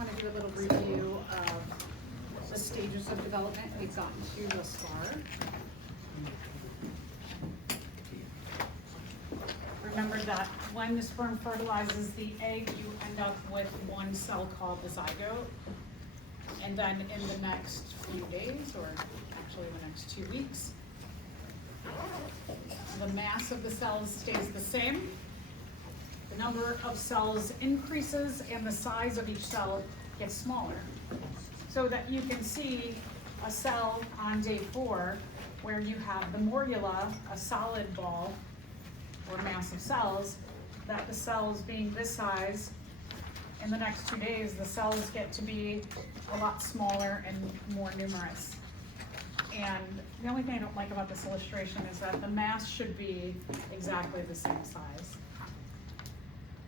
want to do a little review of the stages of development we've gotten to thus far. Remember that when the sperm fertilizes the egg, you end up with one cell called the zygote. And then in the next few days, or actually the next 2 weeks, the mass of the cells stays the same. The number of cells increases and the size of each cell gets smaller. So that you can see a cell on day 4 where you have the morula, a solid ball or mass of cells, that the cells being this size, in the next 2 days the cells get to be a lot smaller and more numerous. And the only thing I don't like about this illustration is that the mass should be exactly the same size.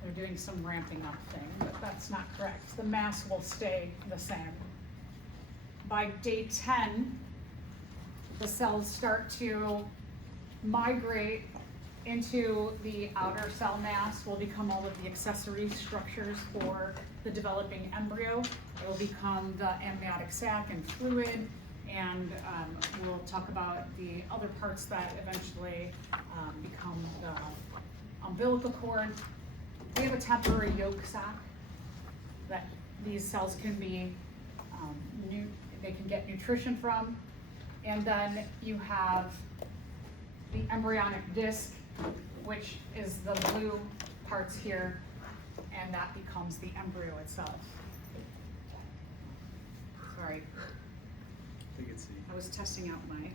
They're doing some ramping up thing, but that's not correct. The mass will stay the same. By day 10, the cells start to migrate into the outer cell mass, will become all of the accessory structures for the developing embryo. It will become the amniotic sac and fluid, and we'll talk about the other parts that eventually become the umbilical cord. We have a temporary yolk sac that these cells can be, they can get nutrition from. And then you have the embryonic disc, which is the blue parts here, and that becomes the embryo itself. Sorry. I was testing out my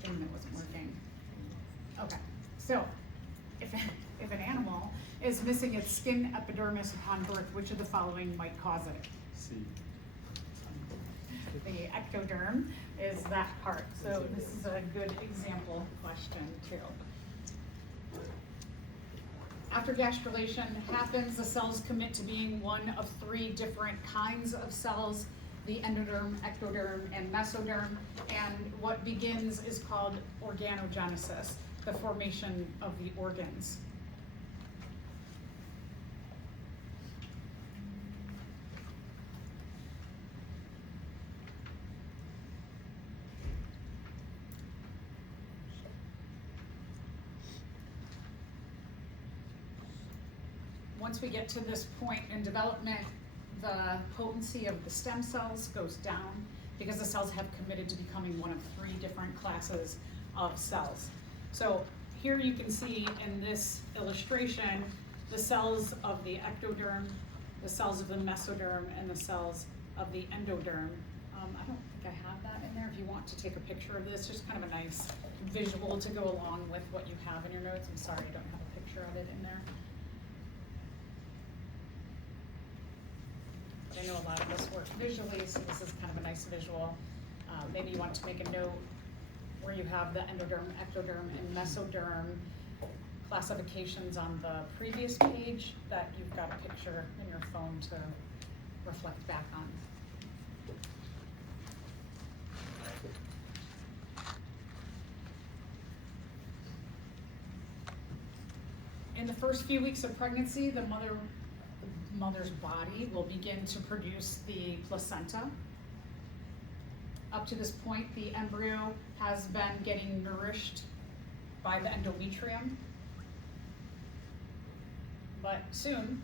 thing that wasn't working. Okay, so if an animal is missing its skin epidermis upon birth, which of the following might cause it? C. The ectoderm is that part. So this is a good example question too. After gastrulation happens, the cells commit to being one of 3 different kinds of cells: the endoderm, ectoderm, and mesoderm. And what begins is called organogenesis, the formation of the organs. Once we get to this point in development, the potency of the stem cells goes down because the cells have committed to becoming one of 3 different classes of cells. So here you can see in this illustration the cells of the ectoderm, the cells of the mesoderm, and the cells of the endoderm. I don't think I have that in there. If you want to take a picture of this, just kind of a nice visual to go along with what you have in your notes. I'm sorry I don't have a picture of it in there. I know a lot of us work visually, so this is kind of a nice visual. Maybe you want to make a note where you have the endoderm, ectoderm, and mesoderm classifications on the previous page, that you've got a picture in your phone to reflect back on. In the first few weeks of pregnancy, the mother's body will begin to produce the placenta. Up to this point, the embryo has been getting nourished by the endometrium. But soon,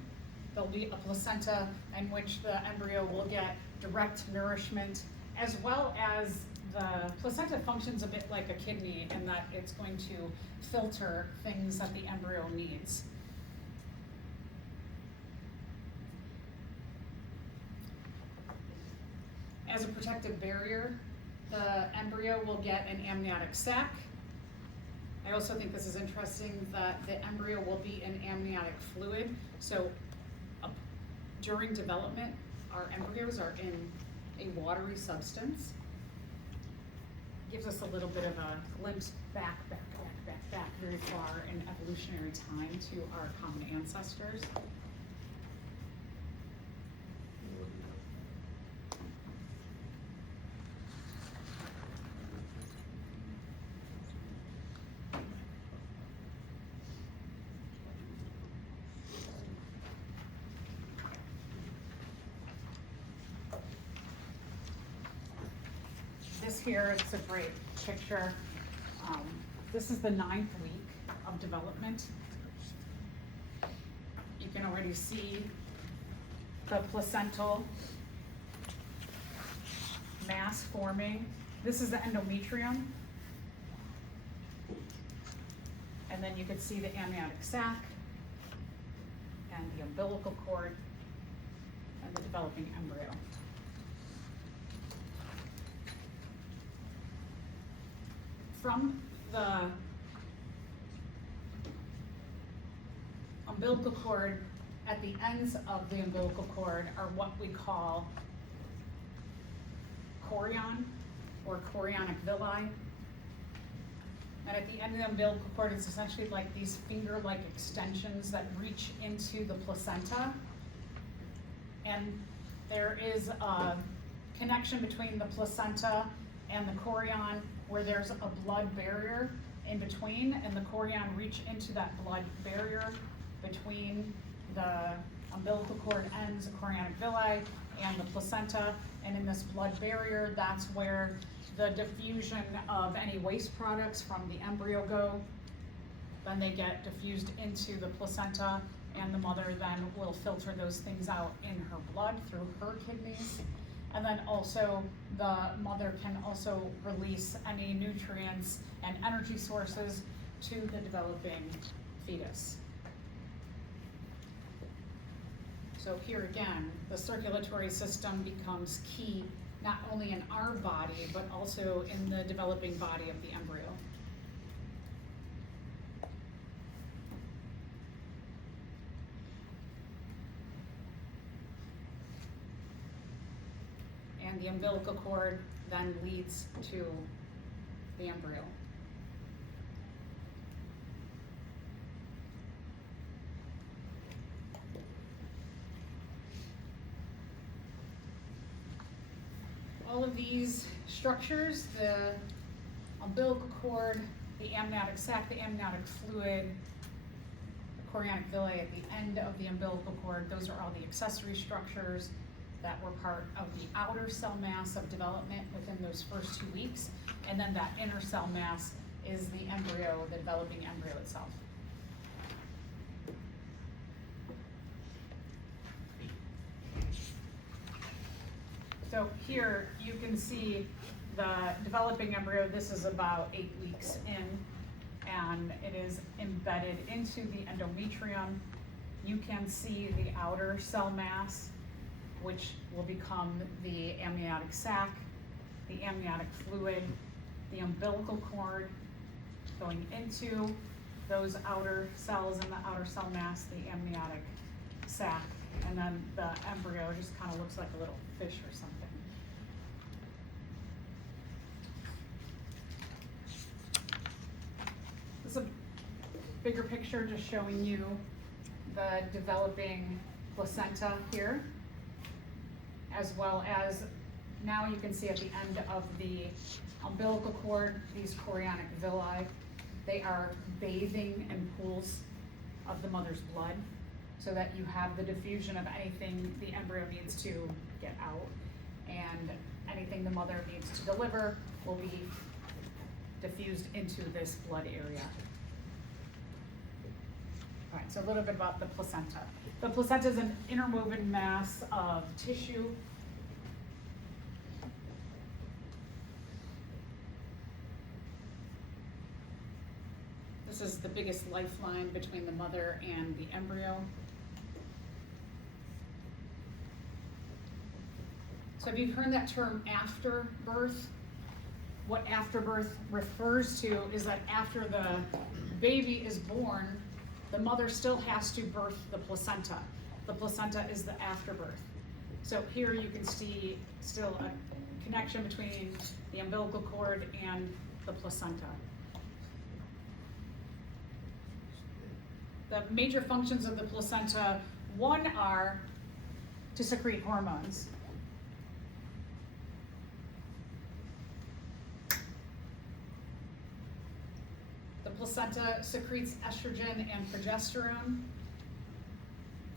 there'll be a placenta in which the embryo will get direct nourishment, as well as the placenta functions a bit like a kidney in that it's going to filter things that the embryo needs. As a protective barrier, the embryo will get an amniotic sac. I also think this is interesting that the embryo will be in amniotic fluid. So during development, our embryos are in a watery substance. Gives us a little bit of a glimpse back very far in evolutionary time to our common ancestors. this here, it's a great picture. This is the 9th week of development. You can already see the placental mass forming. This is the endometrium. And then you can see the amniotic sac and the umbilical cord and the developing embryo. From the umbilical cord, at the ends of the umbilical cord are what we call chorion or chorionic villi. And at the end of the umbilical cord, it's essentially like these finger-like extensions that reach into the placenta. And there is a connection between the placenta and the chorion where there's a blood barrier in between, and the chorion reach into that blood barrier between the umbilical cord ends, the chorionic villi, and the placenta. And in this blood barrier, that's where the diffusion of any waste products from the embryo go. Then they get diffused into the placenta, and the mother then will filter those things out in her blood through her kidneys. And then also the mother can also release any nutrients and energy sources to the developing fetus. So here again, the circulatory system becomes key not only in our body, but also in the developing body of the embryo. And the umbilical cord then leads to the embryo. All of these structures, the umbilical cord, the amniotic sac, the amniotic fluid, the chorionic villi at the end of the umbilical cord, those are all the accessory structures that were part of the outer cell mass of development within those first 2 weeks. And then that inner cell mass is the embryo, the developing embryo itself. So here you can see the developing embryo. This is about 8 weeks in, and it is embedded into the endometrium. You can see the outer cell mass, which will become the amniotic sac, the amniotic fluid, the umbilical cord going into those outer cells in the outer cell mass, the amniotic sac, and then the embryo just kind of looks like a little fish or something. This is a bigger picture just showing you the developing placenta here, as well as now you can see at the end of the umbilical cord, these chorionic villi, they are bathing in pools of the mother's blood so that you have the diffusion of anything the embryo needs to get out, and anything the mother needs to deliver will be diffused into this blood area. All right, so a little bit about the placenta. The placenta is an interwoven mass of tissue. This is the biggest lifeline between the mother and the embryo. So if you've heard that term afterbirth, what afterbirth refers to is that after the baby is born, the mother still has to birth the placenta. The placenta is the afterbirth. So here you can see still a connection between the umbilical cord and the placenta. The major functions of the placenta, one are to secrete hormones. The placenta secretes estrogen and progesterone.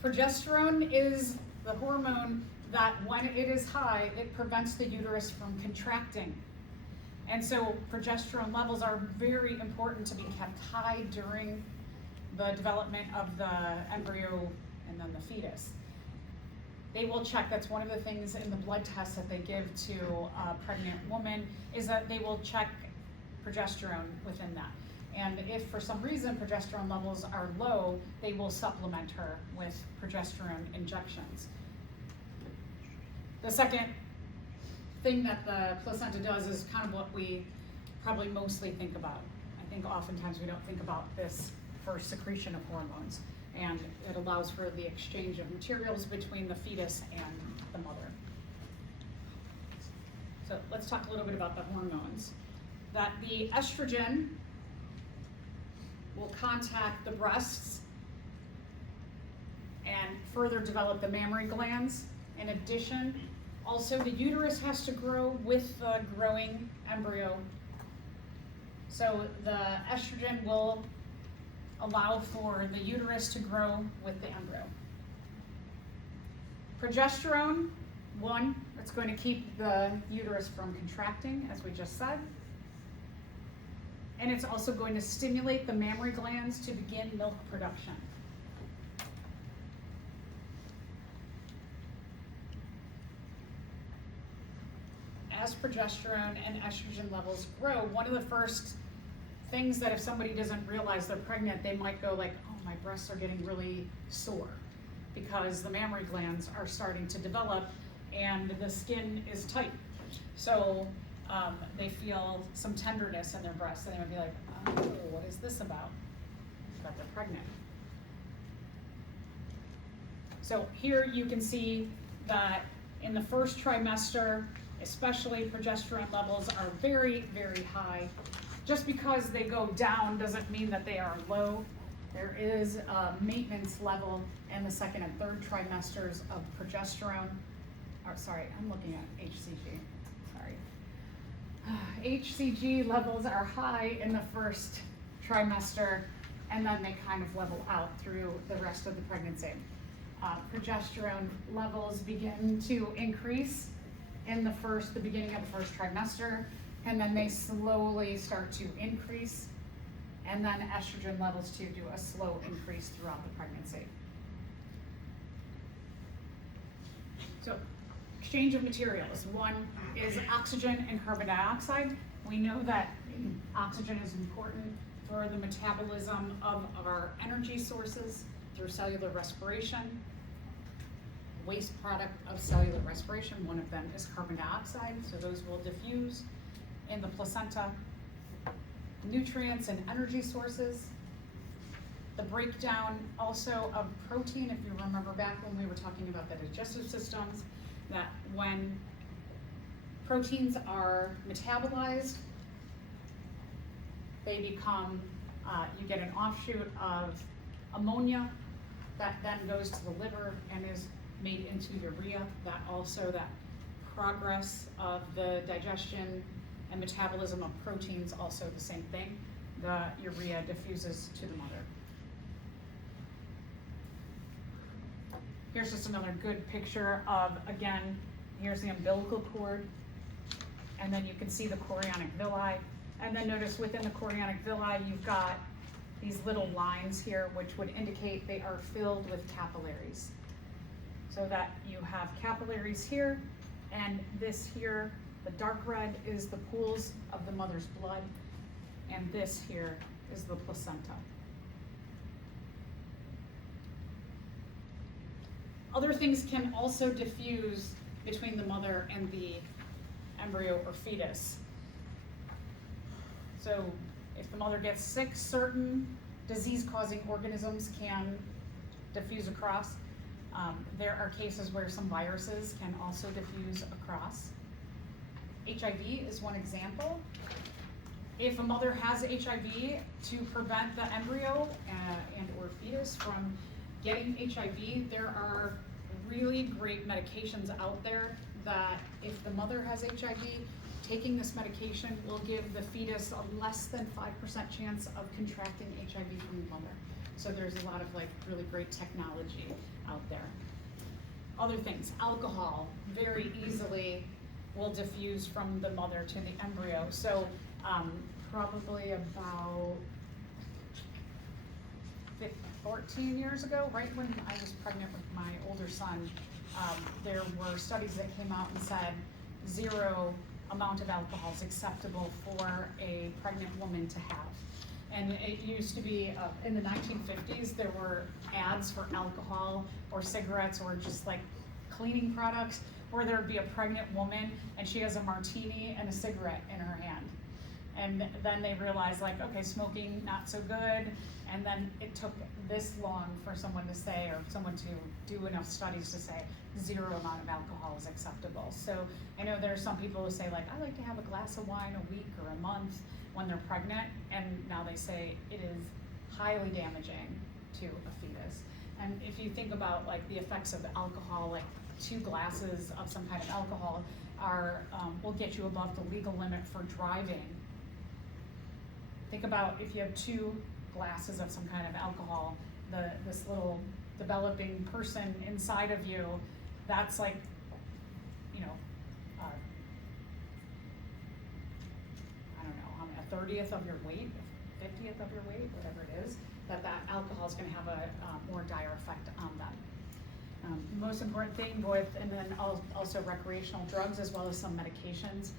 Progesterone is the hormone that when it is high, it prevents the uterus from contracting. And so progesterone levels are very important to be kept high during the development of the embryo and then the fetus. They will check, that's one of the things in the blood test that they give to a pregnant woman, is that they will check progesterone within that. And if for some reason progesterone levels are low, they will supplement her with progesterone injections. The second thing that the placenta does is kind of what we probably mostly think about. I think oftentimes we don't think about this for secretion of hormones, and it allows for the exchange of materials between the fetus and the mother. So let's talk a little bit about the hormones. That the estrogen will contact the breasts and further develop the mammary glands. In addition, also the uterus has to grow with the growing embryo. So the estrogen will allow for the uterus to grow with the embryo. Progesterone, one, it's going to keep the uterus from contracting, as we just said. And it's also going to stimulate the mammary glands to begin milk production. As progesterone and estrogen levels grow, one of the first things that if somebody doesn't realize they're pregnant, they might go like, oh, my breasts are getting really sore because the mammary glands are starting to develop and the skin is tight. So they feel some tenderness in their breasts, and they might be like, oh, what is this about? That they're pregnant. So here you can see that in the first trimester, especially progesterone levels are very, very high. Just because they go down doesn't mean that they are low. There is a maintenance level in the second and third trimesters of progesterone. Sorry, I'm looking at HCG. HCG levels are high in the first trimester, and then they kind of level out through the rest of the pregnancy. Progesterone levels begin to increase in the beginning of the first trimester, and then they slowly start to increase, and then estrogen levels too do a slow increase throughout the pregnancy. So, exchange of materials. One is oxygen and carbon dioxide. We know that oxygen is important for the metabolism of our energy sources through cellular respiration. Waste product of cellular respiration, one of them is carbon dioxide, so those will diffuse in the placenta. Nutrients and energy sources. The breakdown also of protein, if you remember back when we were talking about the digestive systems, that when proteins are metabolized, they become, you get an offshoot of ammonia that then goes to the liver and is made into urea. That progress of the digestion and metabolism of proteins, also the same thing. The urea diffuses to the mother. Here's just another good picture of, again, here's the umbilical cord, and then you can see the chorionic villi. And then notice within the chorionic villi, you've got these little lines here, which would indicate they are filled with capillaries. So that you have capillaries here, and this here, the dark red is the pools of the mother's blood, and this here is the placenta. Other things can also diffuse between the mother and the embryo or fetus. So if the mother gets sick, certain disease-causing organisms can diffuse across. There are cases where some viruses can also diffuse across. HIV is one example. If a mother has HIV, to prevent the embryo and or fetus from getting HIV, there are really great medications out there that if the mother has HIV, taking this medication will give the fetus a less than 5% chance of contracting HIV from the mother. So there's a lot of really great technology out there. Other things, alcohol very easily will diffuse from the mother to the embryo. So probably about 14 years ago, right when I was pregnant with my older son, there were studies that came out and said 0 amount of alcohol is acceptable for a pregnant woman to have. And it used to be, in the 1950s, there were ads for alcohol or cigarettes or just like cleaning products, where there'd be a pregnant woman and she has a martini and a cigarette in her hand. And then they realized, like, okay, smoking not so good. And then it took this long for someone to say, or someone to do enough studies to say 0 amount of alcohol is acceptable. So I know there are some people who say, like, I like to have a glass of wine a week or a month when they're pregnant, and now they say it is highly damaging to a fetus. And if you think about like the effects of alcohol, like 2 glasses of some kind of alcohol are will get you above the legal limit for driving. Think about if you have 2 glasses of some kind of alcohol, this little developing person inside of you, that's like, you know, I don't know, how many, a 30th of your weight, 50th of your weight, whatever it is, that alcohol is going to have a more dire effect on them. The most important thing with, and then also recreational drugs as well as some medications.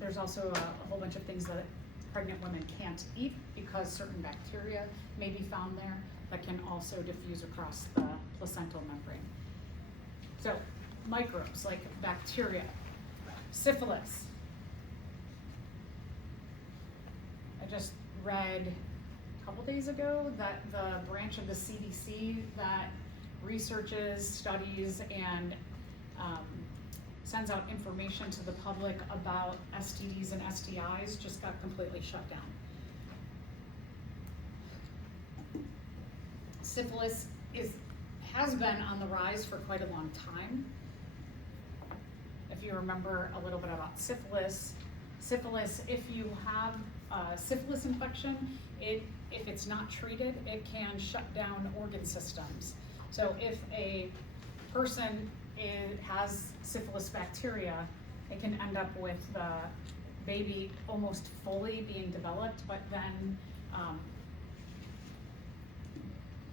There's also a whole bunch of things that pregnant women can't eat because certain bacteria may be found there that can also diffuse across the placental membrane. So microbes like bacteria, syphilis. I just read a couple days ago that the branch of the CDC that researches, studies, and sends out information to the public about STDs and STIs just got completely shut down. Syphilis has been on the rise for quite a long time. If you remember a little bit about syphilis, if you have a syphilis infection, if it's not treated, it can shut down organ systems. So if a person has syphilis bacteria, it can end up with the baby almost fully being developed, but then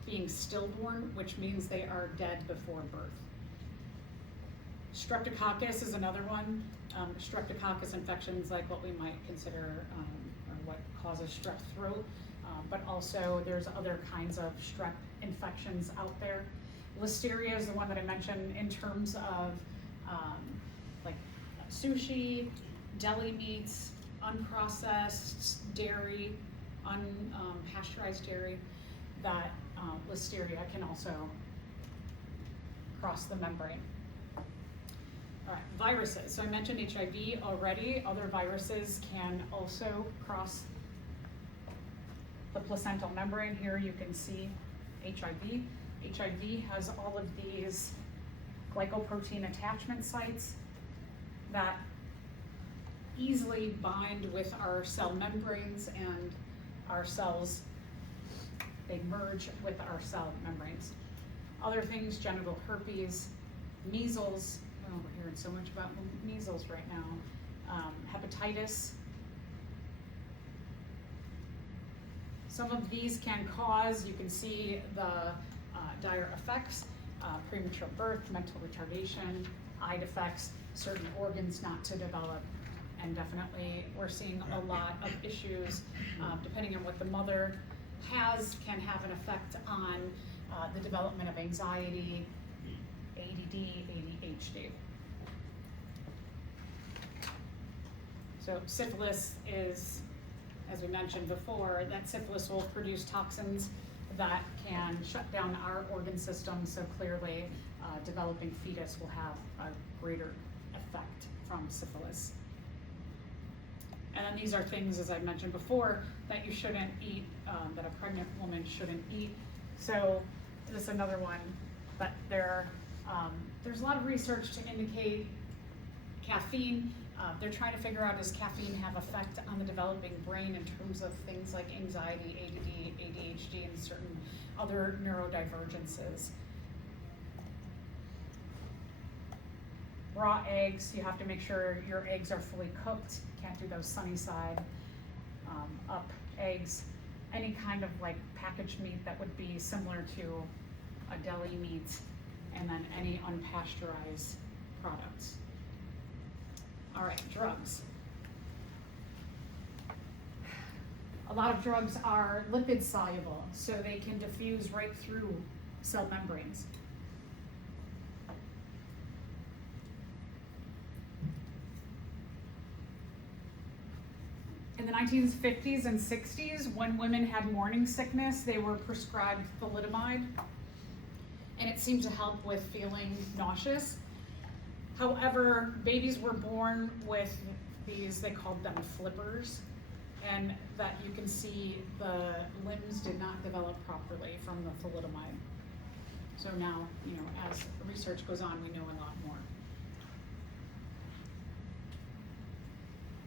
being stillborn, which means they are dead before birth. Streptococcus is another one. Streptococcus infections, like what we might consider or what causes strep throat, but also there's other kinds of strep infections out there. Listeria is the one that I mentioned in terms of like sushi, deli meats, unprocessed dairy, unpasteurized dairy, that Listeria can also cross the membrane. All right, viruses. So I mentioned HIV already. Other viruses can also cross the placental membrane. Here you can see HIV. HIV has all of these glycoprotein attachment sites that easily bind with our cell membranes, and our cells, they merge with our cell membranes. Other things, genital herpes, measles, oh, we're hearing so much about measles right now, hepatitis. Some of these can cause, you can see the dire effects, premature birth, mental retardation, eye defects, certain organs not to develop, and definitely we're seeing a lot of issues, depending on what the mother has, can have an effect on the development of anxiety, ADD, ADHD. So syphilis is, as we mentioned before, that syphilis will produce toxins that can shut down our organ system, so clearly developing fetus will have a greater effect from syphilis. And then these are things, as I mentioned before, that you shouldn't eat, that a pregnant woman shouldn't eat. So this is another one, but there's a lot of research to indicate caffeine. They're trying to figure out, does caffeine have effect on the developing brain in terms of things like anxiety, ADD, ADHD, and certain other neurodivergences. raw eggs, you have to make sure your eggs are fully cooked. Can't do those sunny side up eggs. Any kind of like packaged meat that would be similar to a deli meat, and then any unpasteurized products. All right, drugs. A lot of drugs are lipid soluble, so they can diffuse right through cell membranes. In the 1950s and 60s, when women had morning sickness, they were prescribed thalidomide, and it seemed to help with feeling nauseous. However, babies were born with these, they called them flippers, and that you can see the limbs did not develop properly from the thalidomide. So now, as research goes on, we know a lot more.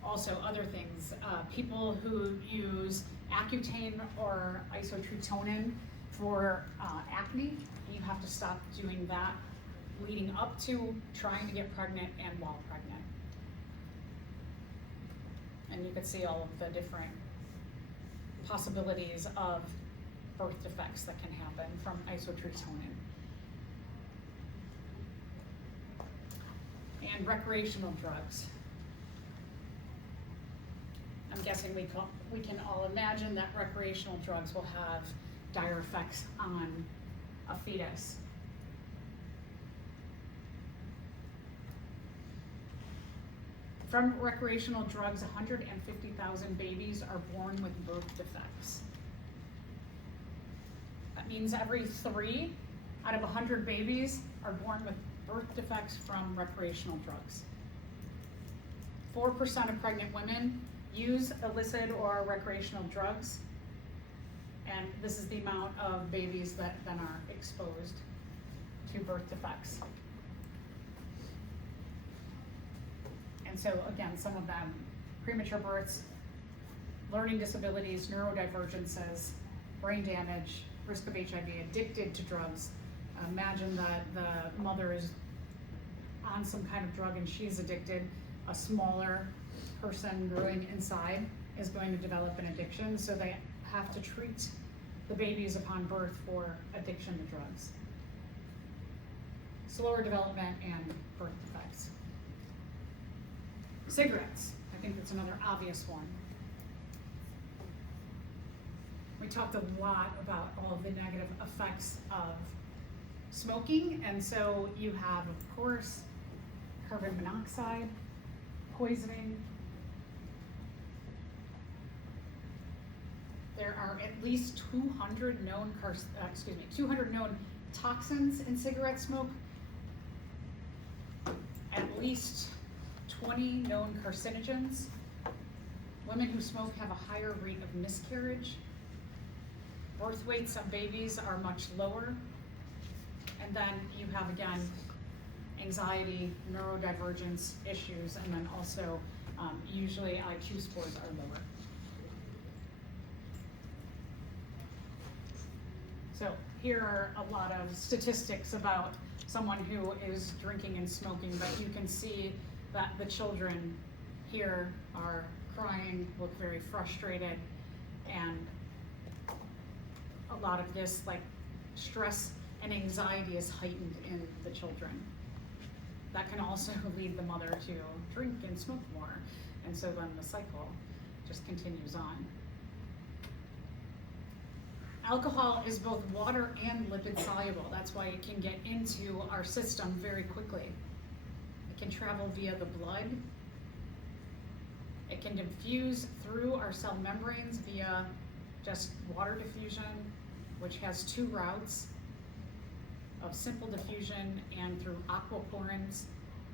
Also, other things, people who use Accutane or isotretinoin for acne, you have to stop doing that leading up to trying to get pregnant and while pregnant. And you can see all of the different possibilities of birth defects that can happen from isotretinoin. And recreational drugs. I'm guessing we can all imagine that recreational drugs will have dire effects on a fetus. From recreational drugs, 150,000 babies are born with birth defects. That means every 3 out of 100 babies are born with birth defects from recreational drugs. 4% of pregnant women use illicit or recreational drugs, and this is the amount of babies that then are exposed to birth defects. And so again, some of them, premature births, learning disabilities, neurodivergences, brain damage, risk of HIV, addicted to drugs. Imagine that the mother is on some kind of drug and she's addicted. A smaller person growing inside is going to develop an addiction, so they have to treat the babies upon birth for addiction to drugs. Slower development and birth defects. Cigarettes, I think that's another obvious one. We talked a lot about all of the negative effects of smoking, and so you have, of course, carbon monoxide, poisoning. There are at least 200 known toxins in cigarette smoke, at least 20 known carcinogens. Women who smoke have a higher rate of miscarriage. Birth weights of babies are much lower. And then you have, again, anxiety, neurodivergence issues, and then also usually IQ scores are lower. So here are a lot of statistics about someone who is drinking and smoking, but you can see that the children here are crying, look very frustrated, and a lot of this like stress and anxiety is heightened in the children. That can also lead the mother to drink and smoke more, and so then the cycle just continues on. Alcohol is both water and lipid soluble. That's why it can get into our system very quickly. It can travel via the blood. It can diffuse through our cell membranes via just water diffusion, which has 2 routes of simple diffusion and through aquaporins.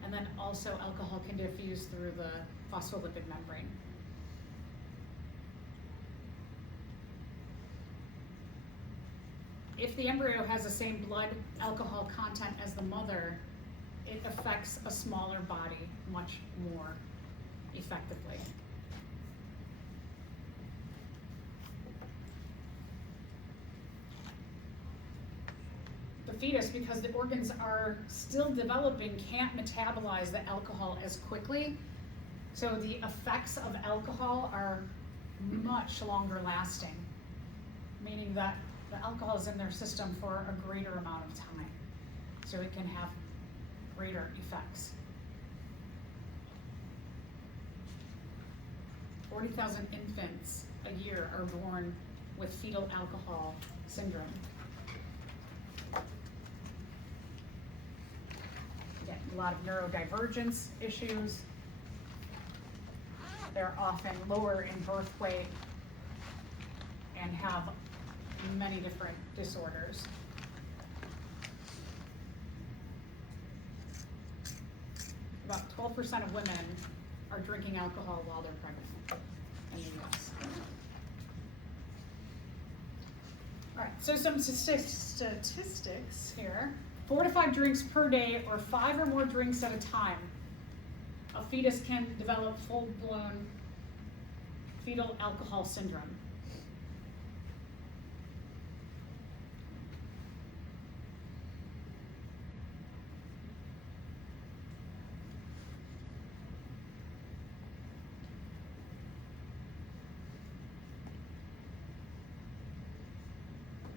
And then also alcohol can diffuse through the phospholipid membrane. If the embryo has the same blood alcohol content as the mother, it affects a smaller body much more effectively. The fetus, because the organs are still developing, can't metabolize the alcohol as quickly. So the effects of alcohol are much longer lasting, meaning that the alcohol is in their system for a greater amount of time, so it can have greater effects. 40,000 infants a year are born with fetal alcohol syndrome. Again, a lot of neurodivergence issues. They're often lower in birth weight and have many different disorders. About 12% of women are drinking alcohol while they're pregnant in the US. All right, so some statistics here. 4 to 5 drinks per day, or 5 or more drinks at a time, a fetus can develop full-blown fetal alcohol syndrome.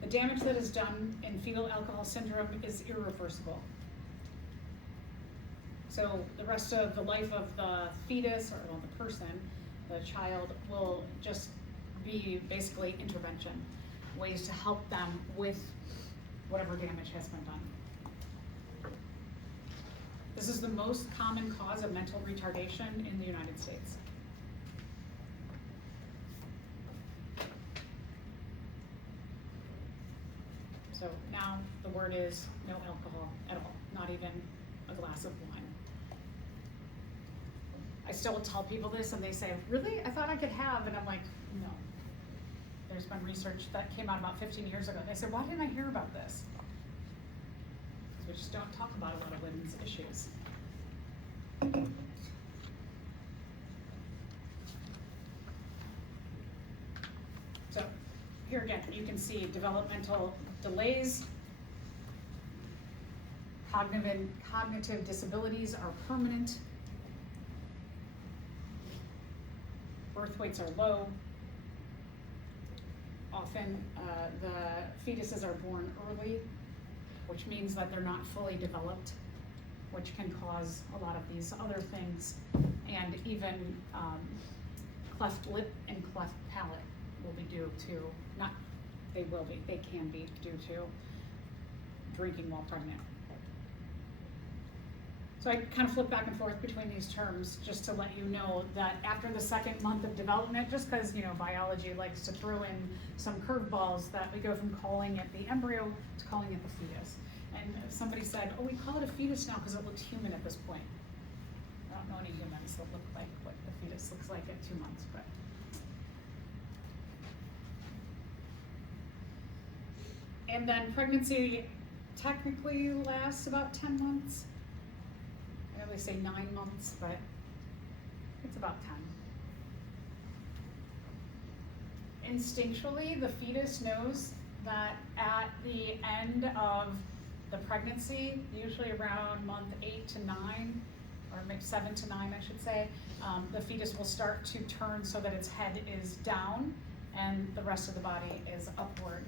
The damage that is done in fetal alcohol syndrome is irreversible. So the rest of the life of the fetus, or well, the person, the child, will just be basically intervention, ways to help them with whatever damage has been done. This is the most common cause of mental retardation in the United States. So now the word is no alcohol at all, not even a glass of wine. I still tell people this and they say, really? I thought I could have, and I'm like, no. There's been research that came out about 15 years ago. They said, why didn't I hear about this? Because we just don't talk about a lot of women's issues. So here again, you can see developmental delays. Cognitive disabilities are permanent. Birth weights are low. Often the fetuses are born early, which means that they're not fully developed, which can cause a lot of these other things. And even cleft lip and cleft palate will be due to, they can be due to drinking while pregnant. So I kind of flip back and forth between these terms just to let you know that after the second month of development, just because biology likes to throw in some curveballs, that we go from calling it the embryo to calling it the fetus. And somebody said, oh, we call it a fetus now because it looks human at this point. I don't know any humans that look like what the fetus looks like at 2 months, but. And then pregnancy technically lasts about 10 months. I always say 9 months, but it's about 10. Instinctually, the fetus knows that at the end of the pregnancy, usually around month 8 to 9, or maybe 7 to 9, I should say, the fetus will start to turn so that its head is down and the rest of the body is upward.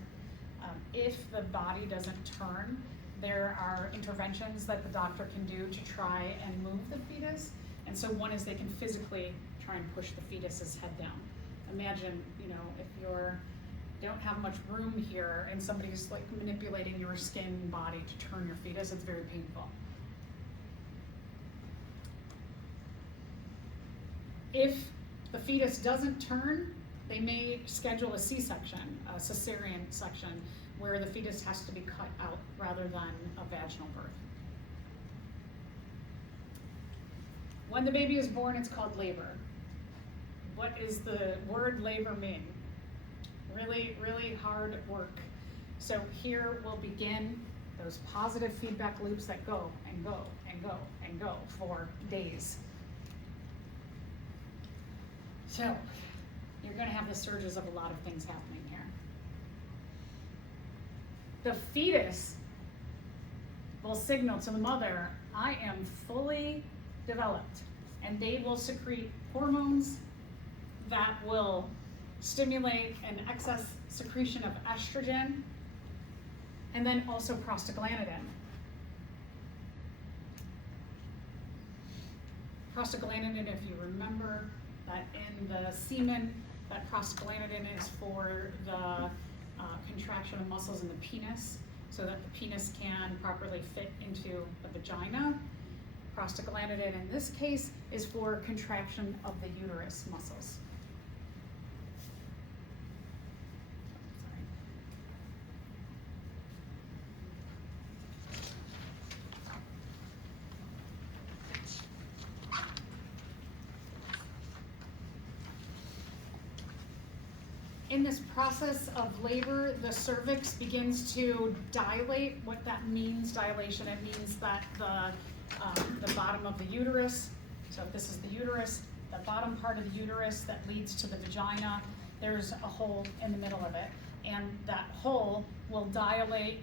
If the body doesn't turn, there are interventions that the doctor can do to try and move the fetus. And so one is they can physically try and push the fetus's head down. Imagine, if you don't have much room here and somebody's like manipulating your skin and body to turn your fetus, it's very painful. If the fetus doesn't turn, they may schedule a C-section, a cesarean section, where the fetus has to be cut out rather than a vaginal birth. When the baby is born, it's called labor. What does the word labor mean? Really, really hard work. So here we'll begin those positive feedback loops that go and go and go and go for days. So you're going to have the surges of a lot of things happening here. The fetus will signal to the mother, I am fully developed. And they will secrete hormones that will stimulate an excess secretion of estrogen and then also prostaglandin. Prostaglandin, if you remember that in the semen, that prostaglandin is for the contraction of muscles in the penis so that the penis can properly fit into the vagina. Prostaglandin in this case is for contraction of the uterus muscles. In this process of labor, the cervix begins to dilate. What that means, dilation, it means that the bottom of the uterus, so this is the uterus, the bottom part of the uterus that leads to the vagina, there's a hole in the middle of it. And that hole will dilate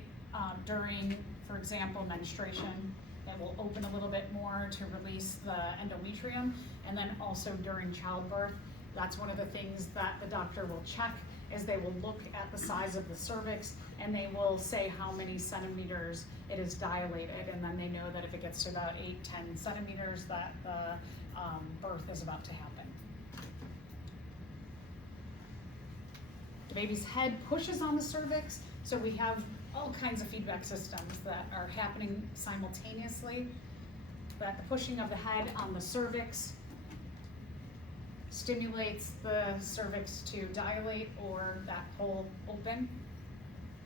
during, for example, menstruation. It will open a little bit more to release the endometrium, and then also during childbirth. That's one of the things that the doctor will check, is they will look at the size of the cervix and they will say how many centimeters it is dilated, and then they know that if it gets to about 8-10 centimeters that the birth is about to happen. The baby's head pushes on the cervix, so we have all kinds of feedback systems that are happening simultaneously. That the pushing of the head on the cervix stimulates the cervix to dilate or that hole open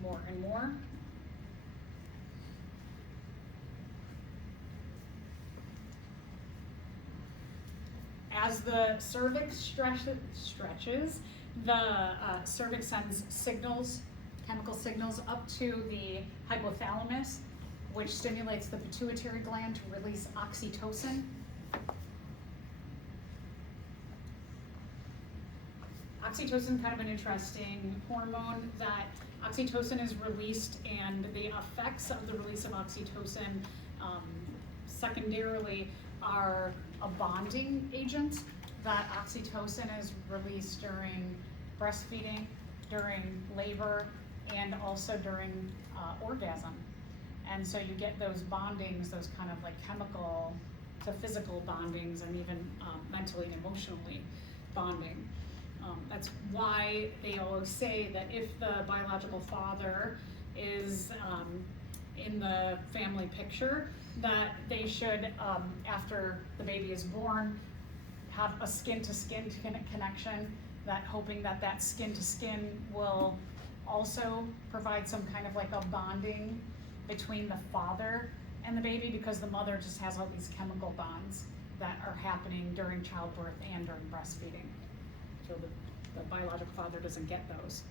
more and more. As the cervix stretches, the cervix sends signals, chemical signals, up to the hypothalamus, which stimulates the pituitary gland to release oxytocin. Oxytocin, kind of an interesting hormone. That oxytocin is released, and the effects of the release of oxytocin secondarily are a bonding agent. That oxytocin is released during breastfeeding, during labor, and also during orgasm. And so you get those bondings, those kind of like chemical to physical bondings, and even mentally and emotionally bonding. That's why they always say that if the biological father is in the family picture, that they should, after the baby is born, have a skin-to-skin connection, that hoping that that skin-to-skin will also provide some kind of like a bonding between the father and the baby, because the mother just has all these chemical bonds that are happening during childbirth and during breastfeeding. So the biological father doesn't get those.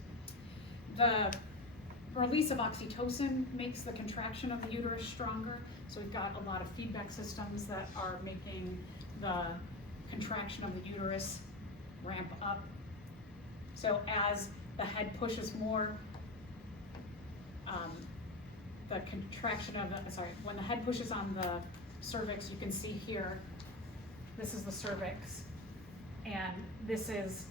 The release of oxytocin makes the contraction of the uterus stronger. So we've got a lot of feedback systems that are making the contraction of the uterus ramp up. So as the head pushes more, the contraction of when the head pushes on the cervix, you can see here, this is the cervix, and this is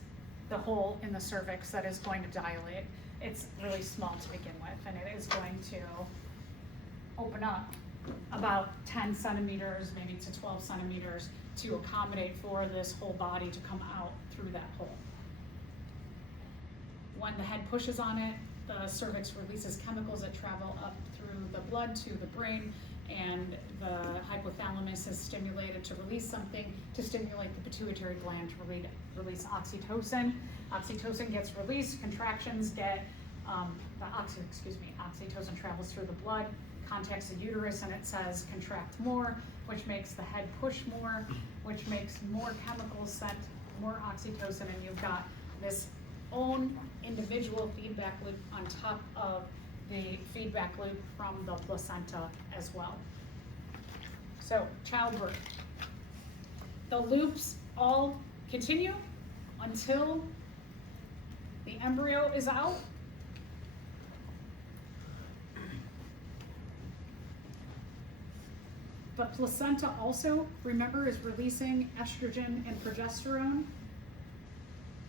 the hole in the cervix that is going to dilate. It's really small to begin with, and it is going to open up about 10 centimeters, maybe to 12 centimeters, to accommodate for this whole body to come out through that hole. When the head pushes on it, the cervix releases chemicals that travel up through the blood to the brain, and the hypothalamus is stimulated to release something to stimulate the pituitary gland to release oxytocin. Oxytocin gets released, contractions get, oxytocin travels through the blood, contacts the uterus, and it says contract more, which makes the head push more, which makes more chemicals sent, more oxytocin, and you've got this own individual feedback loop on top of the feedback loop from the placenta as well. So childbirth. The loops all continue until the embryo is out. The placenta also, remember, is releasing estrogen and progesterone.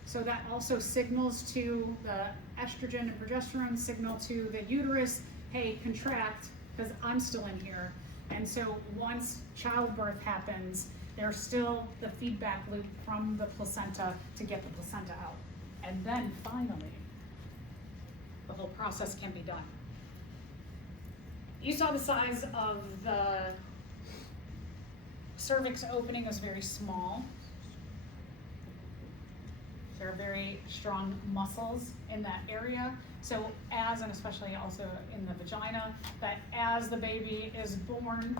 So that also signals to the estrogen and progesterone signal to the uterus, hey, contract, because I'm still in here. And so once childbirth happens, there's still the feedback loop from the placenta to get the placenta out. And then finally, the whole process can be done. You saw the size of the cervix opening was very small. There are very strong muscles in that area. So as, and especially also in the vagina, that as the baby is born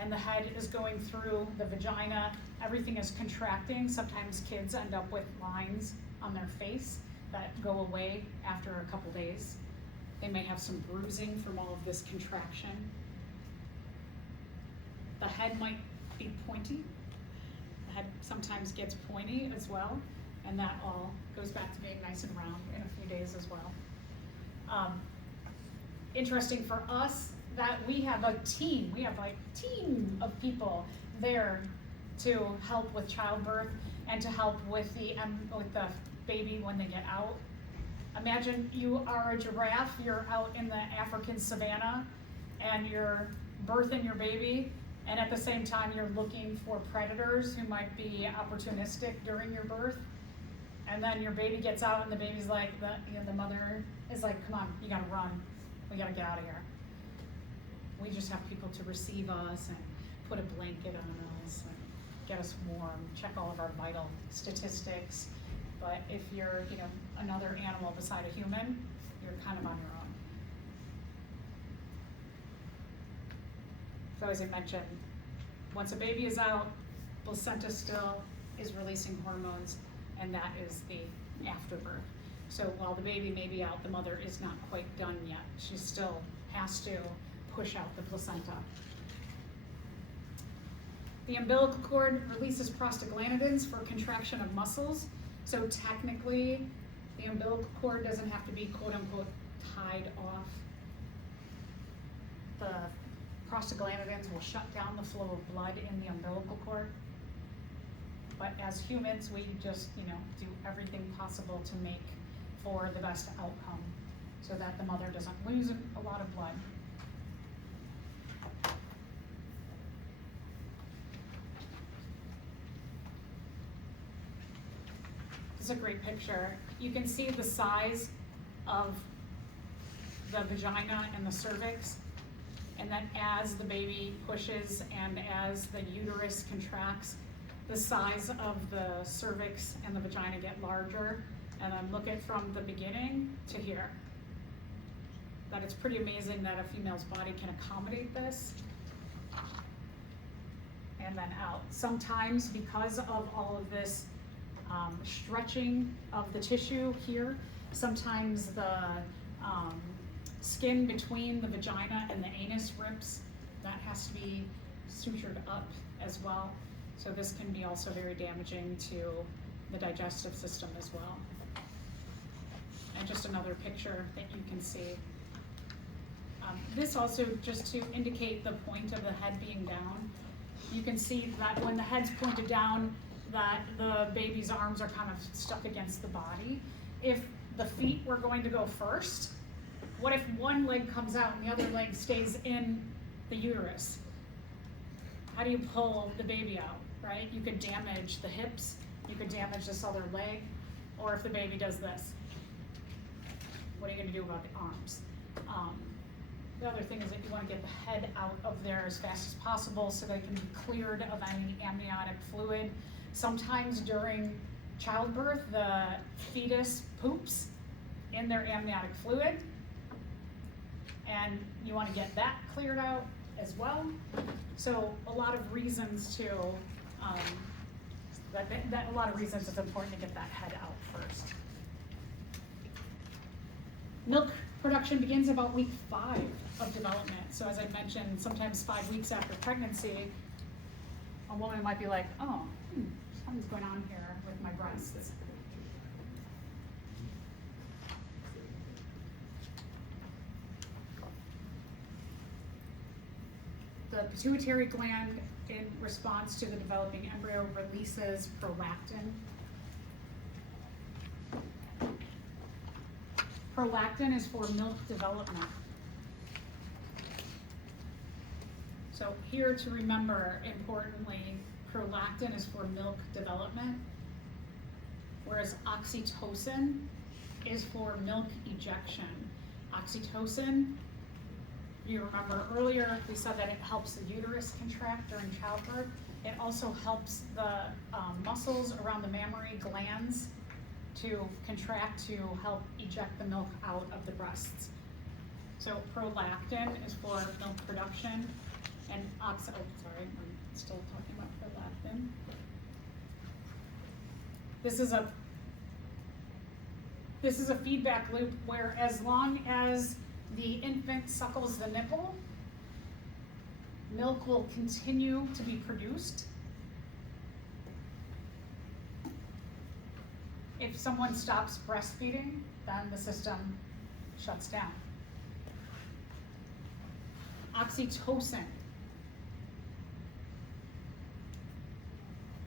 and the head is going through the vagina, everything is contracting. Sometimes kids end up with lines on their face that go away after a couple days. They may have some bruising from all of this contraction. The head might be pointy. The head sometimes gets pointy as well, and that all goes back to being nice and round in a few days as well. Interesting for us that we have a team. We have a team of people there to help with childbirth and to help with the baby when they get out. Imagine you are a giraffe, you're out in the African savannah and you're birthing your baby, and at the same time you're looking for predators who might be opportunistic during your birth. And then your baby gets out and the baby's like, the mother is like, come on, you gotta run. We gotta get out of here. We just have people to receive us and put a blanket on us and get us warm, check all of our vital statistics. But if you're, another animal beside a human, you're kind of on your own. So as I mentioned, once a baby is out, placenta still is releasing hormones, and that is the afterbirth. So while the baby may be out, the mother is not quite done yet. She still has to push out the placenta. The umbilical cord releases prostaglandins for contraction of muscles. So technically, the umbilical cord doesn't have to be quote unquote tied off. The prostaglandins will shut down the flow of blood in the umbilical cord. But as humans, we just, do everything possible to make for the best outcome so that the mother doesn't lose a lot of blood. This is a great picture. You can see the size of the vagina and the cervix, and then as the baby pushes and as the uterus contracts, the size of the cervix and the vagina get larger. And then look at from the beginning to here. That it's pretty amazing that a female's body can accommodate this. And then out. Sometimes because of all of this stretching of the tissue here, sometimes the skin between the vagina and the anus rips. That has to be sutured up as well. So this can be also very damaging to the digestive system as well. And just another picture that you can see. This also just to indicate the point of the head being down. You can see that when the head's pointed down, that the baby's arms are kind of stuck against the body. If the feet were going to go first, what if one leg comes out and the other leg stays in the uterus? How do you pull the baby out, right? You could damage the hips, you could damage this other leg, or if the baby does this, what are you gonna do about the arms? The other thing is that you wanna get the head out of there as fast as possible so they can be cleared of any amniotic fluid. Sometimes during childbirth, the fetus poops in their amniotic fluid, and you wanna get that cleared out as well. So a lot of reasons to, a lot of reasons it's important to get that head out first. Milk production begins about week 5 of development. So as I mentioned, sometimes 5 weeks after pregnancy, a woman might be like, oh, something's going on here with my breasts. The the pituitary gland, in response to the developing embryo, releases prolactin. Prolactin is for milk development. So here to remember, importantly, prolactin is for milk development, whereas oxytocin is for milk ejection. Oxytocin, you remember earlier, we said that it helps the uterus contract during childbirth. It also helps the muscles around the mammary glands to contract to help eject the milk out of the breasts. So prolactin is for milk production, and I'm still talking about prolactin. This is a feedback loop where as long as the infant suckles the nipple, milk will continue to be produced. If someone stops breastfeeding, then the system shuts down. Oxytocin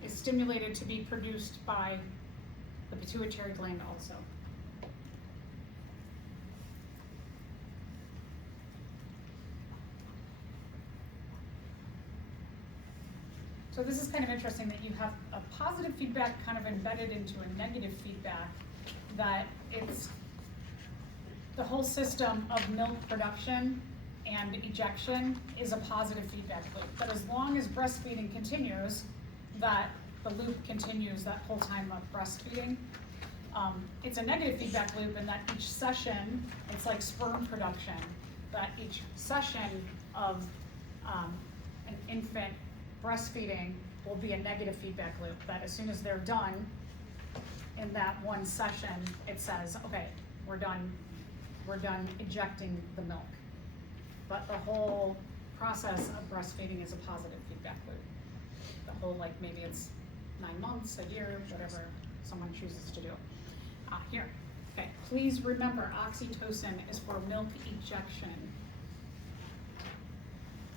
is stimulated to be produced by the pituitary gland also. So this is kind of interesting that you have a positive feedback kind of embedded into a negative feedback, that it's the whole system of milk production and ejection is a positive feedback loop. But as long as breastfeeding continues, that the loop continues that whole time of breastfeeding. It's a negative feedback loop in that each session, it's like sperm production, that each session of an infant breastfeeding will be a negative feedback loop, that as soon as they're done in that one session, it says, okay, we're done ejecting the milk. But the whole process of breastfeeding is a positive feedback loop. The whole, like, maybe it's 9 months, a year, whatever someone chooses to do. Here, okay, please remember oxytocin is for milk ejection.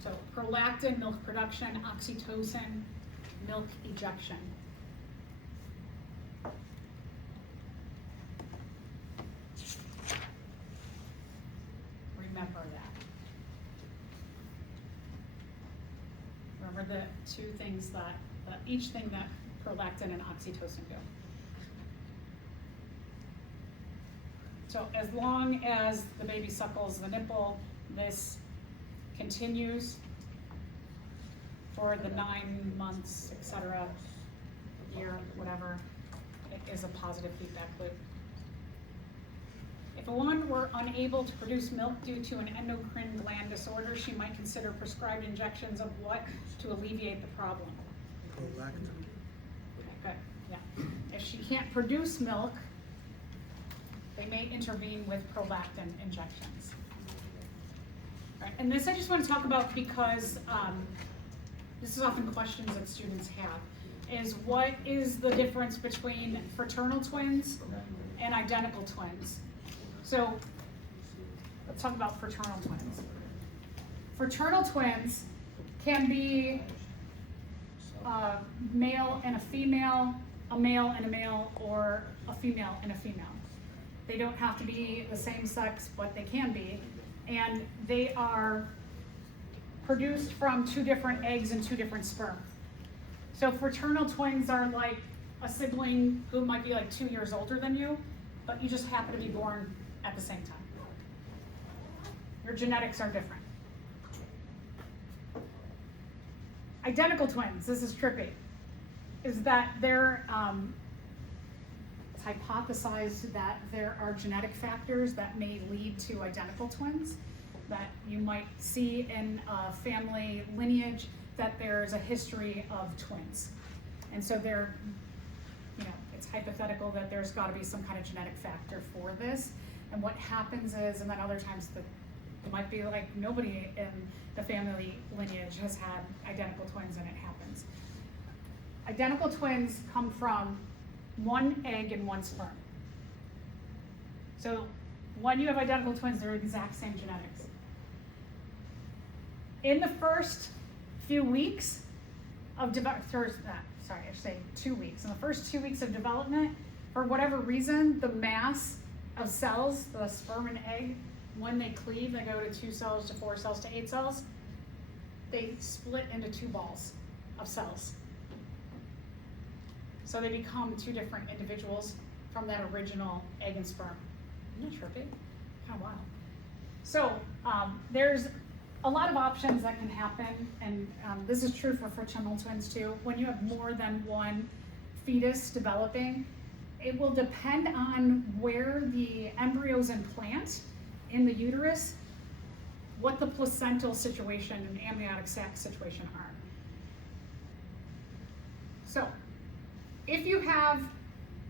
So prolactin, milk production; oxytocin, milk ejection. Remember that. Remember the two things each thing that prolactin and oxytocin do. So as long as the baby suckles the nipple, this continues for the 9 months, etc., year, whatever. It is a positive feedback loop. If a woman were unable to produce milk due to an endocrine gland disorder, she might consider prescribed injections of what to alleviate the problem? Prolactin. Okay, good, yeah. If she can't produce milk, they may intervene with prolactin injections. Right, and this I just want to talk about because this is often questions that students have, is what is the difference between fraternal twins and identical twins? So let's talk about fraternal twins. Fraternal twins can be a male and a female, a male and a male, or a female and a female. They don't have to be the same sex, but they can be. And they are produced from 2 different eggs and 2 different sperm. So fraternal twins are like a sibling who might be like 2 years older than you, but you just happen to be born at the same time. Your genetics are different. Identical twins, this is trippy, is that they're it's hypothesized that there are genetic factors that may lead to identical twins, that you might see in a family lineage that there's a history of twins. And so it's hypothetical that there's got to be some kind of genetic factor for this. And what happens is, and then other times it might be like nobody in the family lineage has had identical twins and it happens. Identical twins come from 1 egg and 1 sperm. So when you have identical twins, they're exact same genetics. In the first few weeks of sorry, I should say 2 weeks. In the first 2 weeks of development, for whatever reason, the mass of cells, the sperm and egg, when they cleave, they go to 2 cells to 4 cells to 8 cells, they split into 2 balls of cells. So they become 2 different individuals from that original egg and sperm. Isn't that trippy? Kind of wild. So there's a lot of options that can happen, and this is true for fraternal twins too. When you have more than one fetus developing, it will depend on where the embryos implant in the uterus, what the placental situation and amniotic sac situation are. So if you have,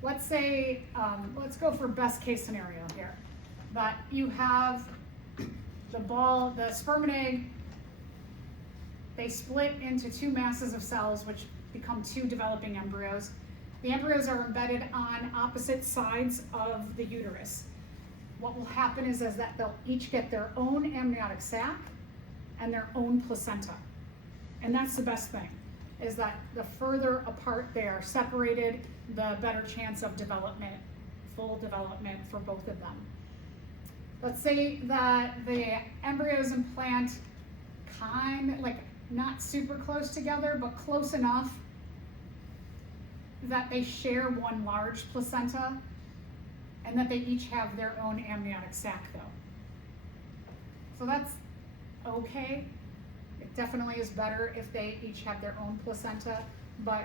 let's say, let's go for best case scenario here, that you have the sperm and egg, they split into 2 masses of cells, which become 2 developing embryos. The embryos are embedded on opposite sides of the uterus. What will happen is that they'll each get their own amniotic sac and their own placenta. And that's the best thing, is that the further apart they are separated, the better chance of development, full development for both of them. Let's say that the embryos implant not super close together, but close enough that they share one large placenta, and that they each have their own amniotic sac though. So that's okay. It definitely is better if they each have their own placenta, but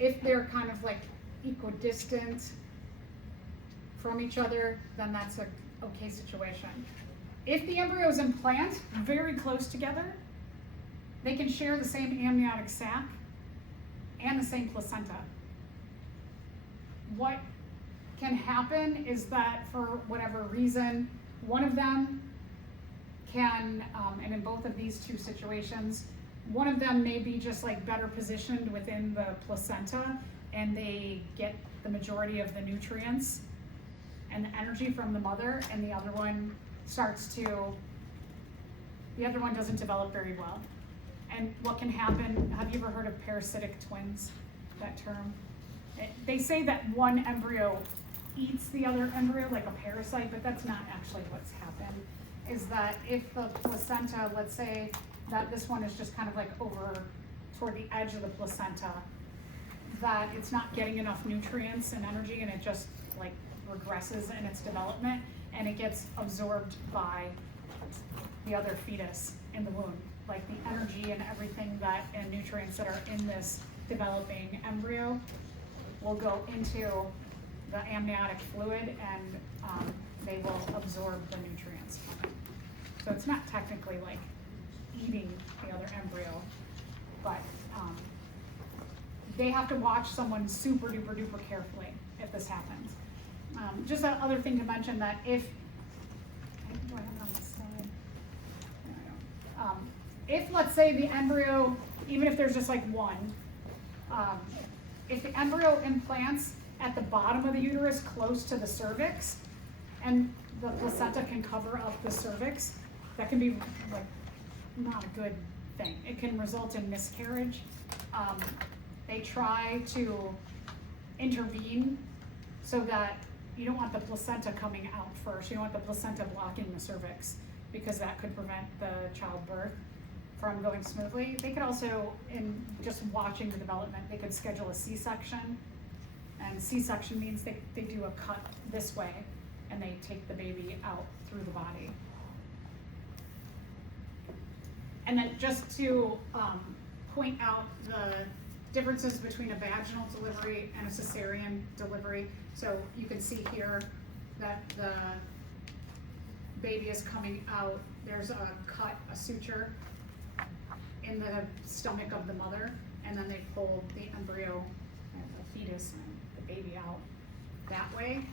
if they're kind of like equidistant from each other, then that's an okay situation. If the embryos implant very close together, they can share the same amniotic sac and the same placenta. What can happen is that for whatever reason, one of them can, and in both of these 2 situations, one of them may be just like better positioned within the placenta, and they get the majority of the nutrients and the energy from the mother, and the other one doesn't develop very well. And what can happen, have you ever heard of parasitic twins, that term? They say that one embryo eats the other embryo like a parasite, but that's not actually what's happened. Is that if the placenta, let's say that this one is just kind of like over toward the edge of the placenta, that it's not getting enough nutrients and energy, and it just like regresses in its development, and it gets absorbed by the other fetus in the womb. Like the energy and everything and nutrients that are in this developing embryo will go into the amniotic fluid, and they will absorb the nutrients from it. So it's not technically like eating the other embryo, but they have to watch someone super duper duper carefully if this happens. Just another thing to mention, that if, do I have it on this side? No, I don't. If, let's say, the embryo, even if there's just like one, if the embryo implants at the bottom of the uterus close to the cervix, and the placenta can cover up the cervix, that can be like not a good thing. It can result in miscarriage. They try to intervene so that you don't want the placenta coming out first. You don't want the placenta blocking the cervix, because that could prevent the childbirth from going smoothly. They could also, in just watching the development, they could schedule a C-section. And C-section means they do a cut this way, and they take the baby out through the body. And then just to point out the differences between a vaginal delivery and a cesarean delivery. So you can see here that the baby is coming out. There's a cut, a suture in the stomach of the mother, and then they pull the embryo, the fetus, and the baby out that way.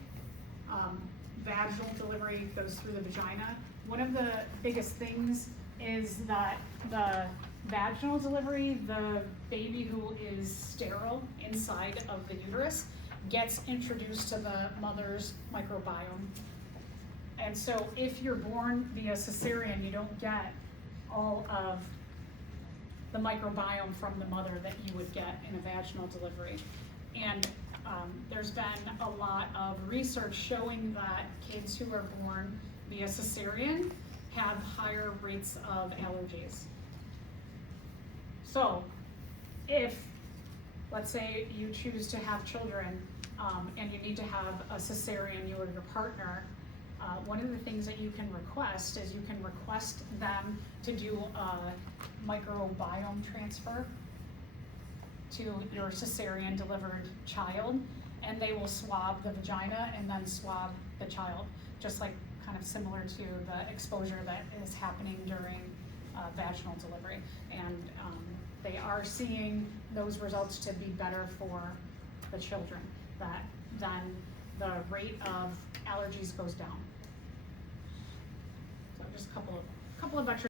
Vaginal delivery goes through the vagina. One of the biggest things is that the vaginal delivery, the baby who is sterile inside of the uterus gets introduced to the mother's microbiome. And so if you're born via cesarean, you don't get all of the microbiome from the mother that you would get in a vaginal delivery. And there's been a lot of research showing that kids who are born via cesarean have higher rates of allergies. So if, let's say you choose to have children and you need to have a cesarean, you or your partner, one of the things that you can request is you can request them to do a microbiome transfer to your cesarean delivered child, and they will swab the vagina and then swab the child, just like kind of similar to the exposure that is happening during vaginal delivery. And they are seeing those results to be better for the children, that then the rate of allergies goes down. So just a couple of extra